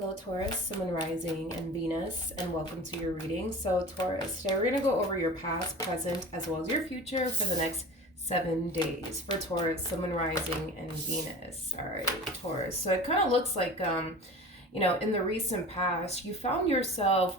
Hello, Taurus, Sun, Moon, Rising, and Venus, and welcome to your reading. So, Taurus, today we're going to go over your past, present, as well as your future for the next 7 days for Taurus, Sun, Moon, Rising, and Venus. All right, Taurus. So it kind of looks like, in the recent past, you found yourself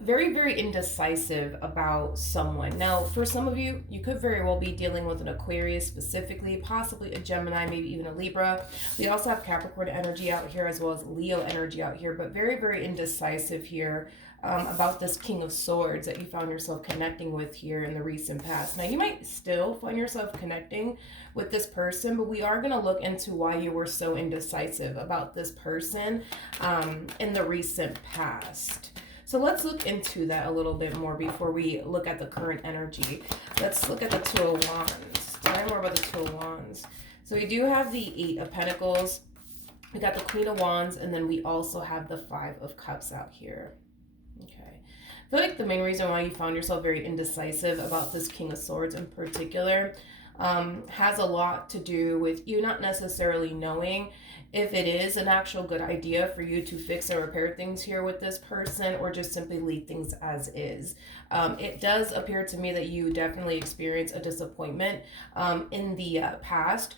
very, very indecisive about someone. Now, for some of you, you could very well be dealing with an Aquarius specifically, possibly a Gemini, maybe even a Libra. We also have Capricorn energy out here as well as Leo energy out here, but very, very indecisive here about this King of Swords that you found yourself connecting with here in the recent past. Now, you might still find yourself connecting with this person, but we are going to look into why you were so indecisive about this person in the recent past. So let's look into that a little bit more before we look at the current energy. Let's look at the Two of Wands. Tell me more about the Two of Wands. So we do have the Eight of Pentacles. We got the Queen of Wands, and then we also have the Five of Cups out here. Okay. I feel like the main reason why you found yourself very indecisive about this King of Swords in particular has a lot to do with you not necessarily knowing if it is an actual good idea for you to fix and repair things here with this person or just simply leave things as is. It does appear to me that you definitely experienced a disappointment in the past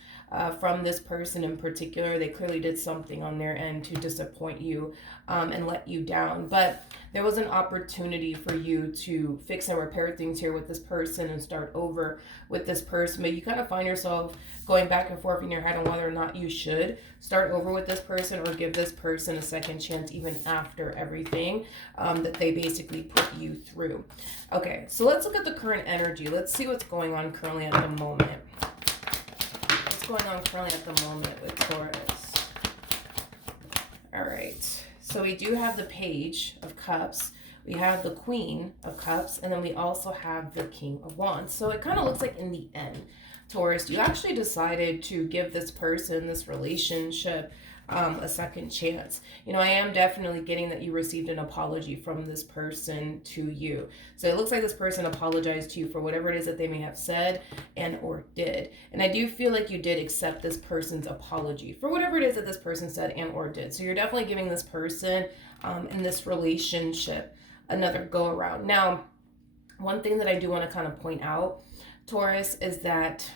from this person in particular. They clearly did something on their end to disappoint you and let you down. But there was an opportunity for you to fix and repair things here with this person and start over with this person. But you kind of find yourself going back and forth in your head on whether or not you should start over with this person or give this person a second chance even after everything that they basically put you through. Okay, so let's look at the current energy. Let's see what's going on currently at the moment. What's going on currently at the moment with Taurus? All right, so we do have the Page of Cups. We have the Queen of Cups, and then we also have the King of Wands. So it kind of looks like in the end, Taurus, you actually decided to give this person, this relationship, a second chance. You know, I am definitely getting that you received an apology from this person to you. So it looks like this person apologized to you for whatever it is that they may have said and or did. And I do feel like you did accept this person's apology for whatever it is that this person said and or did. So you're definitely giving this person in this relationship another go around. Now, one thing that I do want to kind of point out, Taurus, is that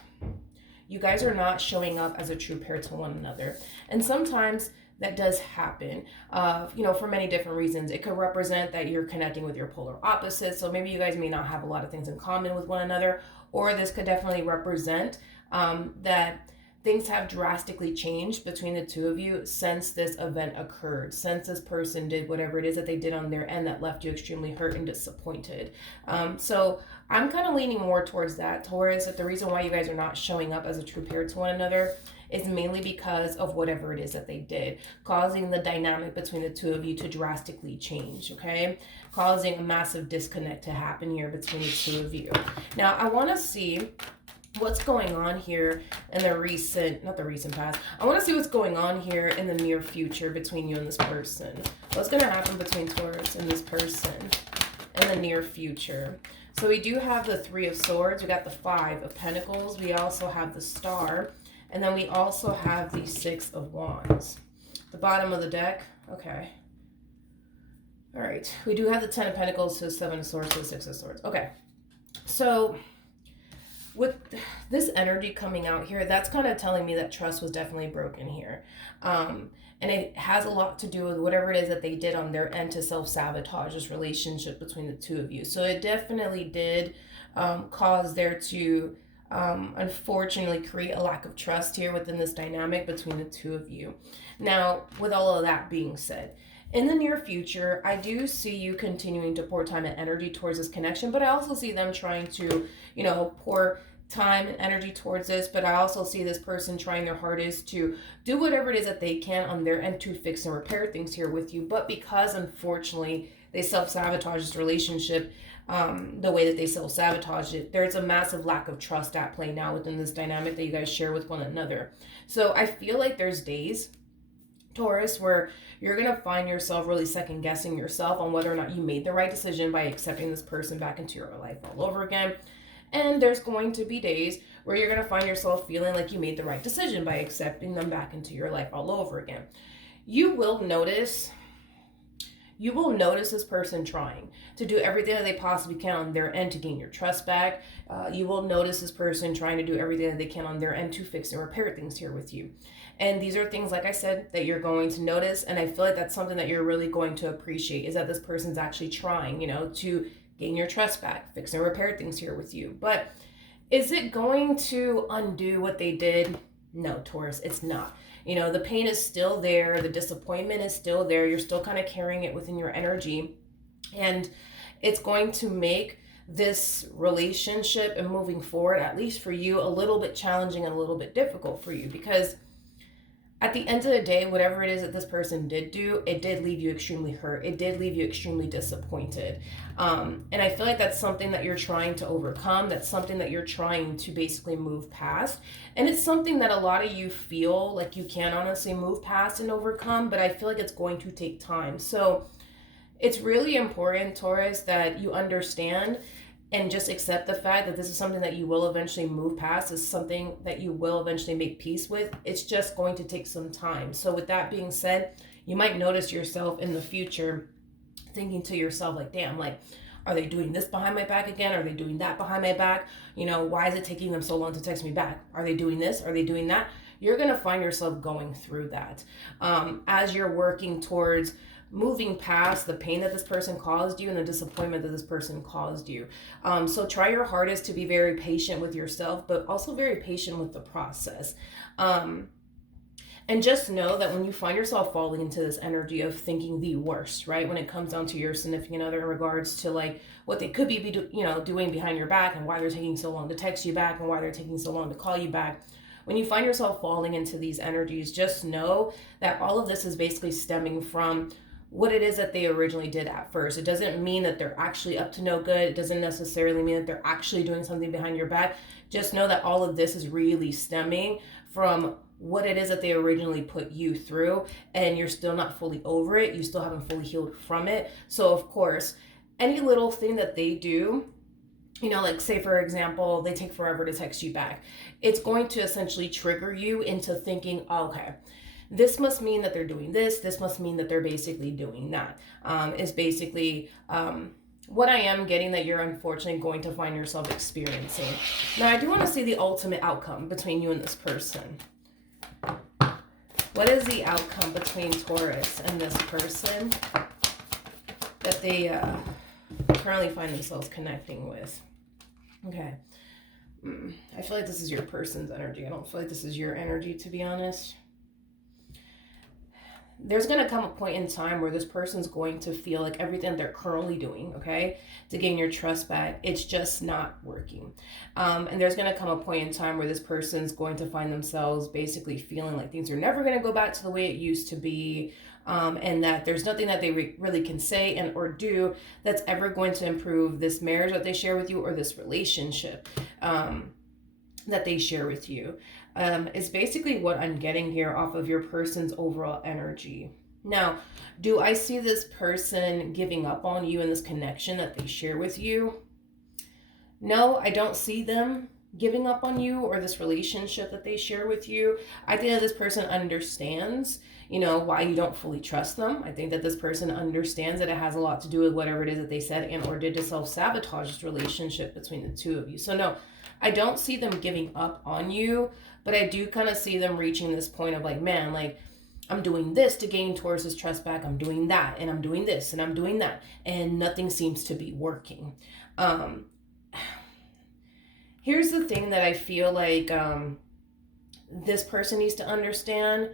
you guys are not showing up as a true pair to one another. And sometimes that does happen, for many different reasons. It could represent that you're connecting with your polar opposites. So maybe you guys may not have a lot of things in common with one another, or this could definitely represent that things have drastically changed between the two of you since this event occurred, since this person did whatever it is that they did on their end that left you extremely hurt and disappointed. So I'm kind of leaning more towards that, Taurus, that the reason why you guys are not showing up as a true pair to one another is mainly because of whatever it is that they did, causing the dynamic between the two of you to drastically change, okay? Causing a massive disconnect to happen here between the two of you. Now, I want to see what's going on here in not the recent past. I want to see what's going on here in the near future between you and this person. What's going to happen between Taurus and this person in the near future? So we do have the Three of Swords. We got the Five of Pentacles. We also have the Star. And then we also have the Six of Wands. The bottom of the deck. Okay. All right. We do have the Ten of Pentacles to the Seven of Swords to the Six of Swords. Okay. So with this energy coming out here, that's kind of telling me that trust was definitely broken here. And it has a lot to do with whatever it is that they did on their end to self-sabotage this relationship between the two of you. So it definitely did cause there to, unfortunately, create a lack of trust here within this dynamic between the two of you. Now, with all of that being said, in the near future, I do see you continuing to pour time and energy towards this connection, but I also see them trying to, pour time and energy towards this, but I also see this person trying their hardest to do whatever it is that they can on their end to fix and repair things here with you. But because, unfortunately, they self-sabotage this relationship the way that they self-sabotage it, there's a massive lack of trust at play now within this dynamic that you guys share with one another. So I feel like there's days, Taurus, where you're going to find yourself really second guessing yourself on whether or not you made the right decision by accepting this person back into your life all over again. And there's going to be days where you're going to find yourself feeling like you made the right decision by accepting them back into your life all over again. you will notice this person trying to do everything that they possibly can on their end to gain your trust back. You will notice this person trying to do everything that they can on their end to fix and repair things here with you. And these are things, like I said, that you're going to notice. And I feel like that's something that you're really going to appreciate, is that this person's actually trying, to gain your trust back, fix and repair things here with you. But is it going to undo what they did? No, Taurus, it's not. The pain is still there. The disappointment is still there. You're still kind of carrying it within your energy. And it's going to make this relationship and moving forward, at least for you, a little bit challenging and a little bit difficult for you, because at the end of the day, whatever it is that this person did do, it did leave you extremely hurt. It did leave you extremely disappointed. And I feel like that's something that you're trying to overcome. That's something that you're trying to basically move past. And it's something that a lot of you feel like you can honestly move past and overcome, but I feel like it's going to take time. So it's really important, Taurus, that you understand and just accept the fact that this is something that you will eventually move past. It's something that you will eventually make peace with. It's just going to take some time. So with that being said, you might notice yourself in the future thinking to yourself, like, damn, like, are they doing this behind my back again? Are they doing that behind my back? Why is it taking them so long to text me back? Are they doing this? Are they doing that? You're going to find yourself going through that as you're working towards moving past the pain that this person caused you and the disappointment that this person caused you. So try your hardest to be very patient with yourself, but also very patient with the process. And just know that when you find yourself falling into this energy of thinking the worst, right? When it comes down to your significant other in regards to like what they could be doing behind your back, and why they're taking so long to text you back, and why they're taking so long to call you back. When you find yourself falling into these energies, just know that all of this is basically stemming from what it is that they originally did at first. It doesn't mean that they're actually up to no good. It doesn't necessarily mean that they're actually doing something behind your back. Just know that all of this is really stemming from what it is that they originally put you through, and you're still not fully over it. You still haven't fully healed from it. So of course, any little thing that they do, like say for example, they take forever to text you back, it's going to essentially trigger you into thinking, okay, this must mean that they're doing this. This must mean that they're basically doing that. Is basically what I am getting that you're unfortunately going to find yourself experiencing. Now, I do want to see the ultimate outcome between you and this person. What is the outcome between Taurus and this person that they currently find themselves connecting with? Okay. I feel like this is your person's energy. I don't feel like this is your energy, to be honest. There's going to come a point in time where this person's going to feel like everything they're currently doing, okay, to gain your trust back, it's just not working. And there's going to come a point in time where this person's going to find themselves basically feeling like things are never going to go back to the way it used to be, and that there's nothing that they really can say and or do that's ever going to improve this marriage that they share with you, or this relationship that they share with you. Is basically what I'm getting here off of your person's overall energy. Now, do I see this person giving up on you in this connection that they share with you? No, I don't see them giving up on you or this relationship that they share with you. I think that this person understands, why you don't fully trust them. I think that this person understands that it has a lot to do with whatever it is that they said and or did to self-sabotage this relationship between the two of you. So no, I don't see them giving up on you, but I do kind of see them reaching this point of like, man, like, I'm doing this to gain Taurus's trust back. I'm doing that, and I'm doing this, and I'm doing that, and nothing seems to be working. Here's the thing that I feel like this person needs to understand,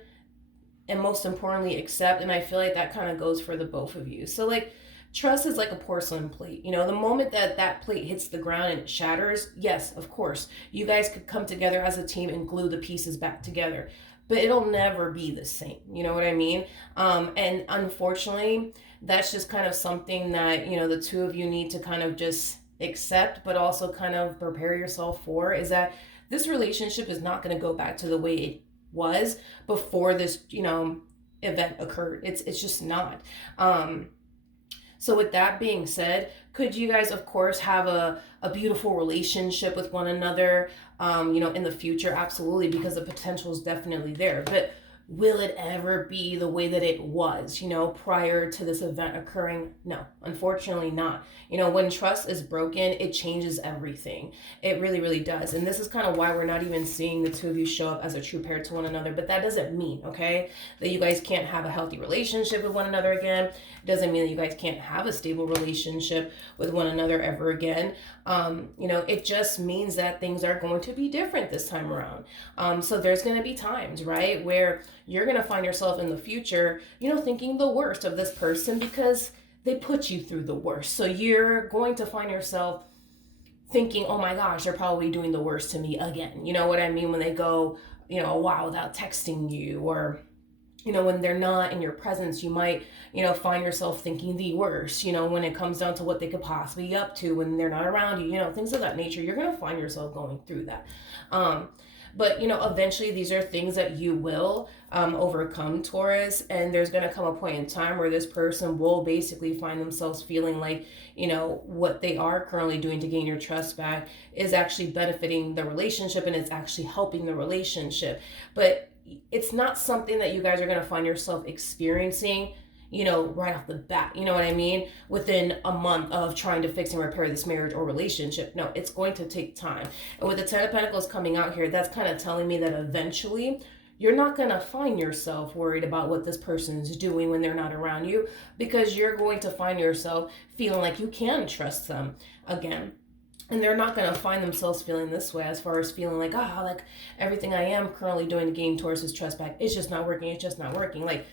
and most importantly, accept, and I feel like that kind of goes for the both of you. So like, trust is like a porcelain plate. The moment that plate hits the ground and it shatters, yes, of course, you guys could come together as a team and glue the pieces back together, but it'll never be the same. You know what I mean? And unfortunately, that's just kind of something that, the two of you need to kind of just accept, but also kind of prepare yourself for, is that this relationship is not going to go back to the way it was before this, event occurred. It's just not. So with that being said, could you guys, of course, have a beautiful relationship with one another, in the future? Absolutely, because the potential is definitely there. But will it ever be the way that it was, prior to this event occurring? No, unfortunately not. When trust is broken, it changes everything. It really, really does. And this is kind of why we're not even seeing the two of you show up as a true pair to one another. But that doesn't mean, okay, that you guys can't have a healthy relationship with one another again. It doesn't mean that you guys can't have a stable relationship with one another ever again. It just means that things are going to be different this time around. So there's going to be times, right, where you're going to find yourself in the future, thinking the worst of this person because they put you through the worst. So you're going to find yourself thinking, oh my gosh, they're probably doing the worst to me again. You know what I mean? When they go, a while without texting you, or, when they're not in your presence, you might, find yourself thinking the worst, when it comes down to what they could possibly be up to when they're not around you, things of that nature. You're going to find yourself going through that. But, eventually these are things that you will overcome, Taurus. And there's going to come a point in time where this person will basically find themselves feeling like, what they are currently doing to gain your trust back is actually benefiting the relationship and it's actually helping the relationship. But it's not something that you guys are going to find yourself experiencing right off the bat, you know what I mean? Within a month of trying to fix and repair this marriage or relationship. No, it's going to take time. And with the Ten of Pentacles coming out here, that's kind of telling me that eventually you're not going to find yourself worried about what this person is doing when they're not around you, because you're going to find yourself feeling like you can trust them again. And they're not going to find themselves feeling this way, as far as feeling like, like everything I am currently doing to gain Taurus's trust back, it's just not working. It's just not working. Like,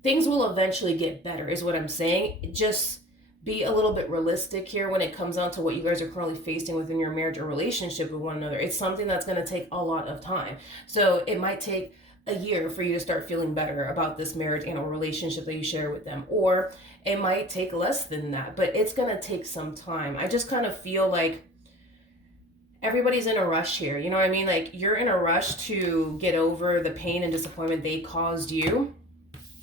things will eventually get better is what I'm saying. Just be a little bit realistic here when it comes down to what you guys are currently facing within your marriage or relationship with one another. It's something that's going to take a lot of time. So it might take a year for you to start feeling better about this marriage and or relationship that you share with them. Or it might take less than that, but it's going to take some time. I just kind of feel like everybody's in a rush here. You know what I mean? Like, you're in a rush to get over the pain and disappointment they caused you,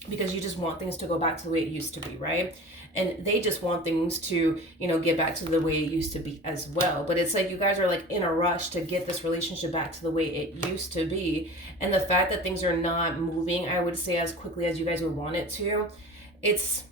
because you just want things to go back to the way it used to be, right? And they just want things to, get back to the way it used to be as well. But it's like you guys are like in a rush to get this relationship back to the way it used to be. And the fact that things are not moving, I would say, as quickly as you guys would want it to, it's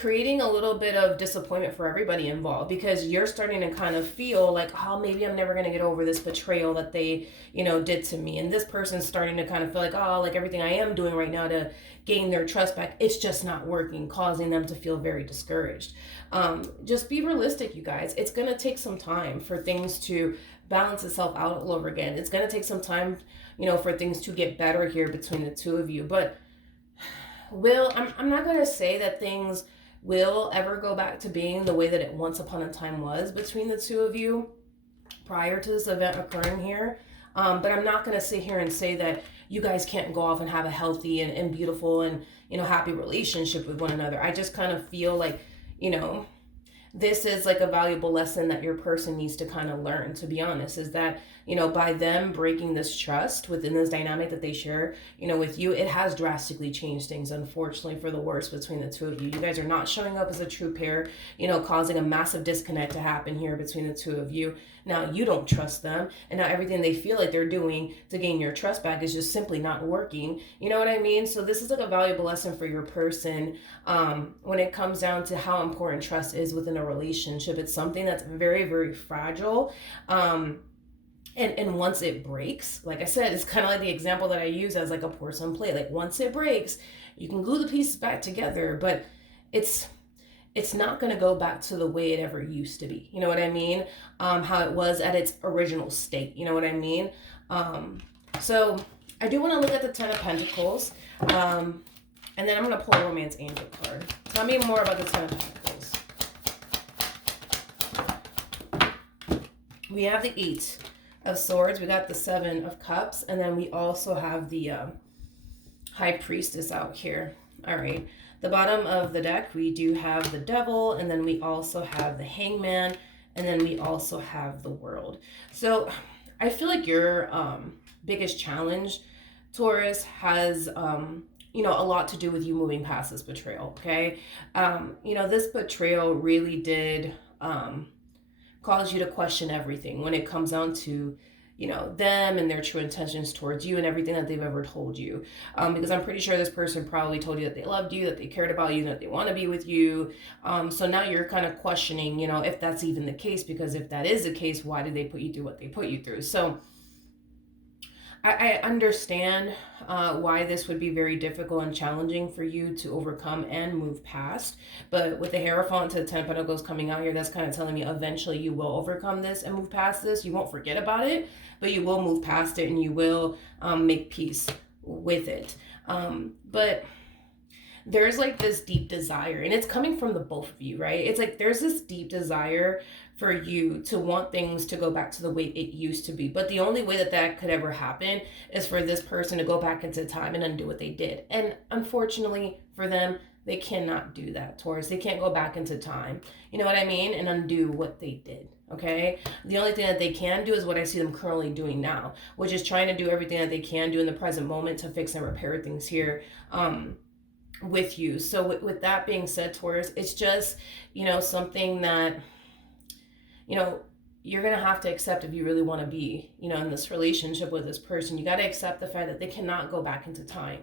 creating a little bit of disappointment for everybody involved, because you're starting to kind of feel like, maybe I'm never going to get over this betrayal that they, did to me. And this person's starting to kind of feel like, like everything I am doing right now to gain their trust back, it's just not working, causing them to feel very discouraged. Just be realistic, you guys. It's going to take some time for things to balance itself out all over again. It's going to take some time, for things to get better here between the two of you. But I'm not going to say that things will ever go back to being the way that it once upon a time was between the two of you prior to this event occurring here. But I'm not going to sit here and say that you guys can't go off and have a healthy and beautiful and, happy relationship with one another. I just kind of feel like, this is like a valuable lesson that your person needs to kind of learn, to be honest, is that, by them breaking this trust within this dynamic that they share, with you, it has drastically changed things, unfortunately, for the worse between the two of you. You guys are not showing up as a true pair, causing a massive disconnect to happen here between the two of you. Now you don't trust them, and now everything they feel like they're doing to gain your trust back is just simply not working. You know what I mean? So this is like a valuable lesson for your person when it comes down to how important trust is within a relationship. It's something that's very, very fragile. And once it breaks, like I said, it's kind of like the example that I use as like a porcelain plate. Like, once it breaks, you can glue the pieces back together, but it's not going to go back to the way it ever used to be. You know what I mean? How it was at its original state. You know what I mean? So I do want to look at the Ten of Pentacles. And then I'm going to pull a Romance Angel card. Tell me more about the Ten of Pentacles. We have the Eight of Swords. We got the Seven of Cups. And then we also have the High Priestess out here. All right. The bottom of the deck, we do have the Devil, and then we also have the Hangman, and then we also have the World. So I feel like your biggest challenge, Taurus, has a lot to do with you moving past this betrayal, okay? This betrayal really did cause you to question everything when it comes down to them and their true intentions towards you and everything that they've ever told you. Because I'm pretty sure this person probably told you that they loved you, that they cared about you, that they want to be with you. So now you're kind of questioning, if that's even the case, because if that is the case, why did they put you through what they put you through? So I understand why this would be very difficult and challenging for you to overcome and move past. But with the Hierophant to the Ten of Pentacles coming out here, that's kind of telling me eventually you will overcome this and move past this. You won't forget about it, but you will move past it and you will make peace with it. But there's like this deep desire, and it's coming from the both of you, right? It's like there's this deep desire for you to want things to go back to the way it used to be. But the only way that that could ever happen is for this person to go back into time and undo what they did. And unfortunately for them, they cannot do that, Taurus. They can't go back into time, you know what I mean, and undo what they did, okay? The only thing that they can do is what I see them currently doing now, which is trying to do everything that they can do in the present moment to fix and repair things here with you. So with that being said, Taurus, it's just, something that, you're going to have to accept if you really want to be, in this relationship with this person. You got to accept the fact that they cannot go back into time,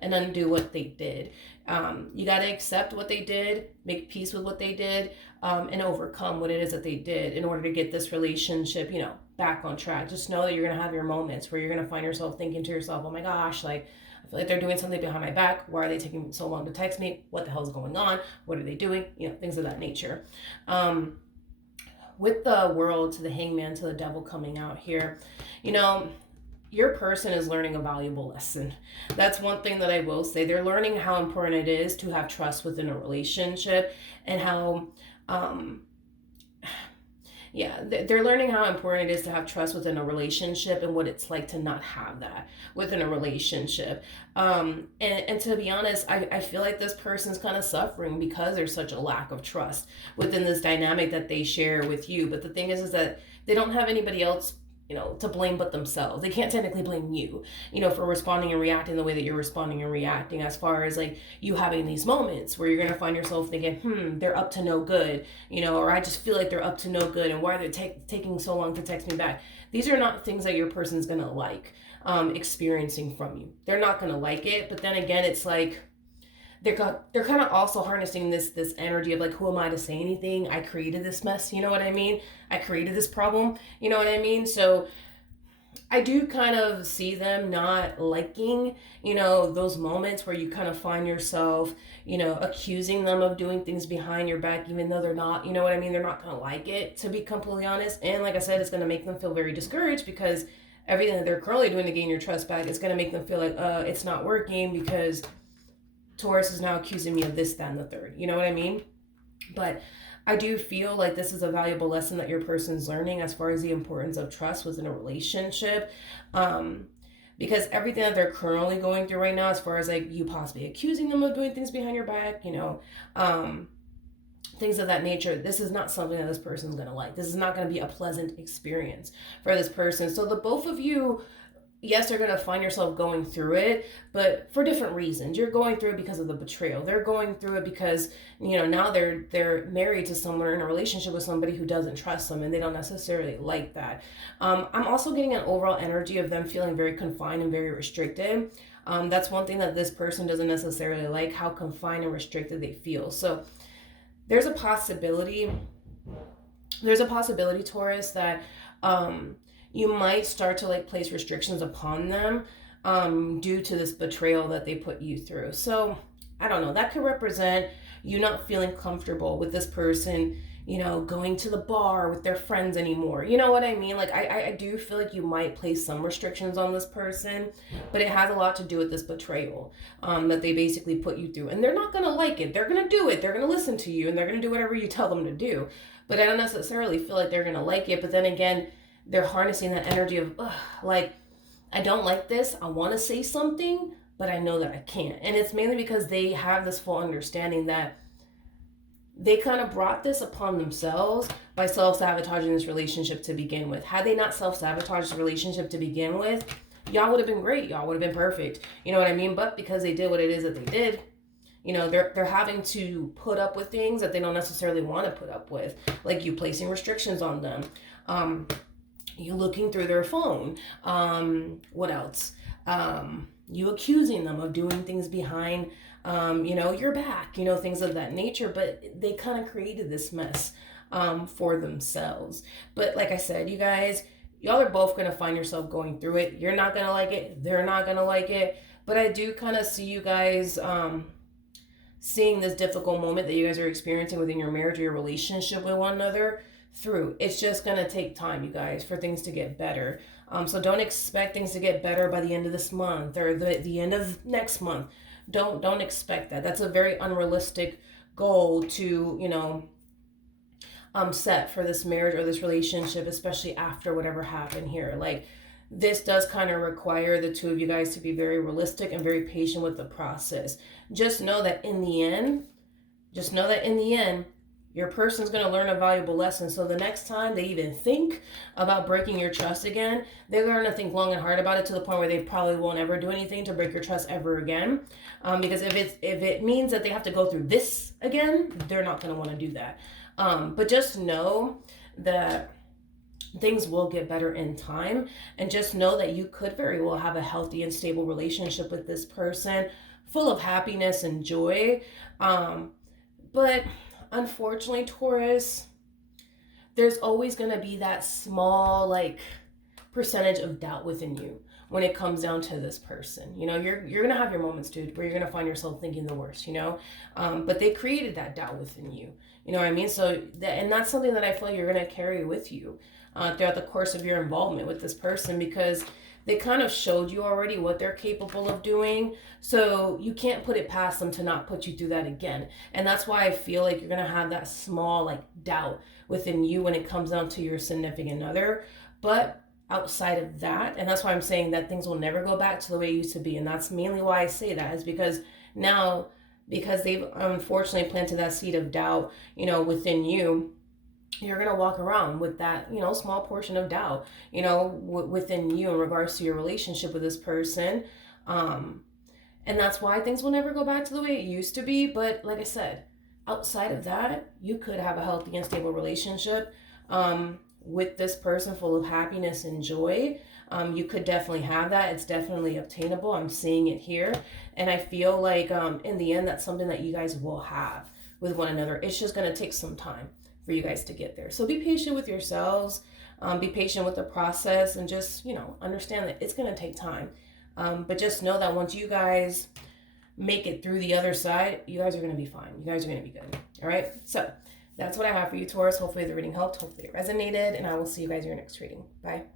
and undo what they did. You got to accept what they did, make peace with what they did, and overcome what it is that they did in order to get this relationship, back on track. Just know that you're going to have your moments where you're going to find yourself thinking to yourself, oh my gosh, like, I feel like they're doing something behind my back. Why are they taking so long to text me? What the hell is going on? What are they doing? Things of that nature. With the World to the Hangman to the Devil coming out here, your person is learning a valuable lesson. That's one thing that I will say. They're learning how important it is to have trust within a relationship, and how, they're learning how important it is to have trust within a relationship and what it's like to not have that within a relationship. And to be honest, I feel like this person's kind of suffering because there's such a lack of trust within this dynamic that they share with you. But the thing is that they don't have anybody else to blame but themselves. They can't technically blame you, for responding and reacting the way that you're responding and reacting, as far as like you having these moments where you're going to find yourself thinking, they're up to no good, or I just feel like they're up to no good, and why are they taking so long to text me back? These are not things that your person's going to like experiencing from you. They're not going to like it. But then again, it's like, they're kind of also harnessing this energy of like, who am I to say anything? I created this mess, you know what I mean? I created this problem, you know what I mean? So I do kind of see them not liking, those moments where you kind of find yourself, accusing them of doing things behind your back, even though they're not, you know what I mean? They're not going to like it, to be completely honest. And like I said, it's going to make them feel very discouraged, because everything that they're currently doing to gain your trust back is going to make them feel like, it's not working because Taurus is now accusing me of this, that, and the third. You know what I mean? But I do feel like this is a valuable lesson that your person's learning as far as the importance of trust within a relationship. Because everything that they're currently going through right now, as far as like you possibly accusing them of doing things behind your back, things of that nature, this is not something that this person's going to like. This is not going to be a pleasant experience for this person. So the both of you, yes, you're going to find yourself going through it, but for different reasons. You're going through it because of the betrayal. They're going through it because, now they're married to someone or in a relationship with somebody who doesn't trust them, and they don't necessarily like that. I'm also getting an overall energy of them feeling very confined and very restricted. That's one thing that this person doesn't necessarily like, how confined and restricted they feel. So there's a possibility, Taurus, that you might start to like place restrictions upon them due to this betrayal that they put you through. So I don't know, that could represent you not feeling comfortable with this person, going to the bar with their friends anymore. You know what I mean? Like I do feel like you might place some restrictions on this person, but it has a lot to do with this betrayal that they basically put you through. And they're not going to like it. They're going to do it. They're going to listen to you, and they're going to do whatever you tell them to do. But I don't necessarily feel like they're going to like it. But then again, they're harnessing that energy of, like, I don't like this. I want to say something, but I know that I can't. And it's mainly because they have this full understanding that they kind of brought this upon themselves by self-sabotaging this relationship to begin with. Had they not self-sabotaged the relationship to begin with, y'all would have been great. Y'all would have been perfect. You know what I mean? But because they did what it is that they did, they're having to put up with things that they don't necessarily want to put up with, like you placing restrictions on them. you looking through their phone. What else? You accusing them of doing things behind, your back, things of that nature. But they kind of created this mess for themselves. But like I said, you guys, y'all are both going to find yourself going through it. You're not going to like it. They're not going to like it. But I do kind of see you guys seeing this difficult moment that you guys are experiencing within your marriage or your relationship with one another through. It's just going to take time, you guys, for things to get better. So don't expect things to get better by the end of this month or the end of next month. Don't expect that. That's a very unrealistic goal to, set for this marriage or this relationship, especially after whatever happened here. Like, this does kind of require the two of you guys to be very realistic and very patient with the process. Just know that in the end, your person's going to learn a valuable lesson. So the next time they even think about breaking your trust again, they're going to think long and hard about it to the point where they probably won't ever do anything to break your trust ever again. Because if it means that they have to go through this again, they're not going to want to do that. But just know that things will get better in time, and just know that you could very well have a healthy and stable relationship with this person, full of happiness and joy. But unfortunately, Taurus, there's always going to be that small percentage of doubt within you when it comes down to this person. You're going to have your moments, dude, where you're going to find yourself thinking the worst, but they created that doubt within you. You know what I mean? So and that's something that I feel like you're going to carry with you throughout the course of your involvement with this person, because they kind of showed you already what they're capable of doing. So you can't put it past them to not put you through that again. And that's why I feel like you're going to have that small doubt within you when it comes down to your significant other. But outside of that, and that's why I'm saying that things will never go back to the way it used to be. And that's mainly why I say that, is because now, because they've unfortunately planted that seed of doubt, within you, you're going to walk around with that, small portion of doubt, within you in regards to your relationship with this person. And that's why things will never go back to the way it used to be. But like I said, outside of that, you could have a healthy and stable relationship with this person, full of happiness and joy. You could definitely have that. It's definitely obtainable. I'm seeing it here. And I feel like in the end, that's something that you guys will have with one another. It's just going to take some time for you guys to get there. So be patient with yourselves, be patient with the process, and just, understand that it's going to take time. But just know that once you guys make it through the other side, you guys are going to be fine. You guys are going to be good. All right. So that's what I have for you, Taurus. Hopefully the reading helped. Hopefully it resonated, and I will see you guys in your next reading. Bye.